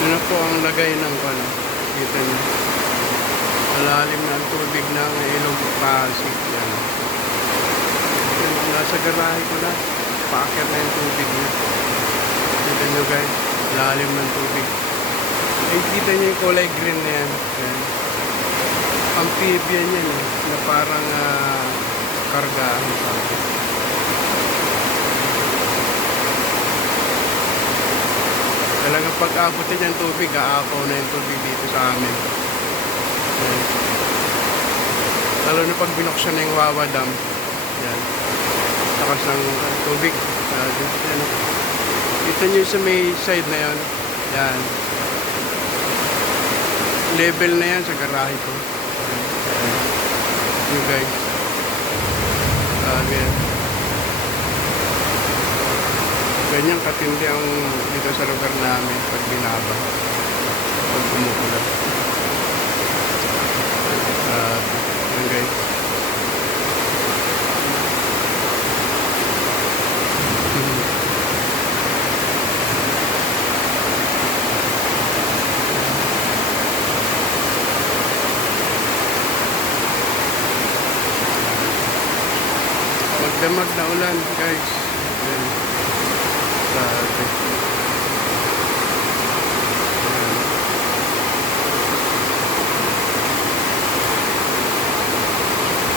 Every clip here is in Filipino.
Na po ang lagay ng ano. Kita niyo. Malalim ang tubig ng ilog Pasig. Yan. Yan, nasa garahe ko na. Paakit na yung tubig niya. Kita niyo guys. Lalim ng tubig. Ay, kita niyo yung kulay green na yan. Yan. Amphibian yan eh. Na parang ah, kargahan pa. Talagang pag-abot na dyan tubig, aapaw na yung tubig dito sa amin. Yan. Lalo na pag binuksan na yung Wawa Dam. Yan. Takas ng tubig. Uh, yan. Kita nyo sa may side na yan. Yan. Level na yan sa garahe ko. Yan. Yan. You guys. Uh, yan. Ganyan katindi ang dito sa lugar namin pag binaba. Pag umuulan. Uh, yan guys. Magdamag na ulan guys. Yan. Sabi. Yan.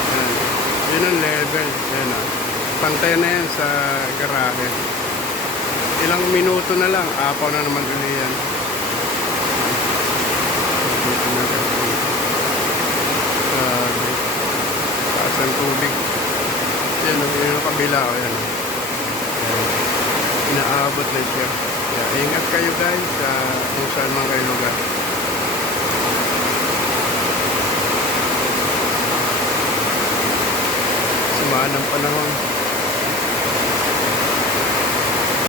Yan. Yun ang level. Yan ah. Pantay na yan sa garahe. Ilang minuto na lang, apaw na naman uli yan. Sabi. Taas ang tubig. Yan o, yun ang kabila o yan. Inaabot na siya. Kaya ingat kayo guys sa ng panahon.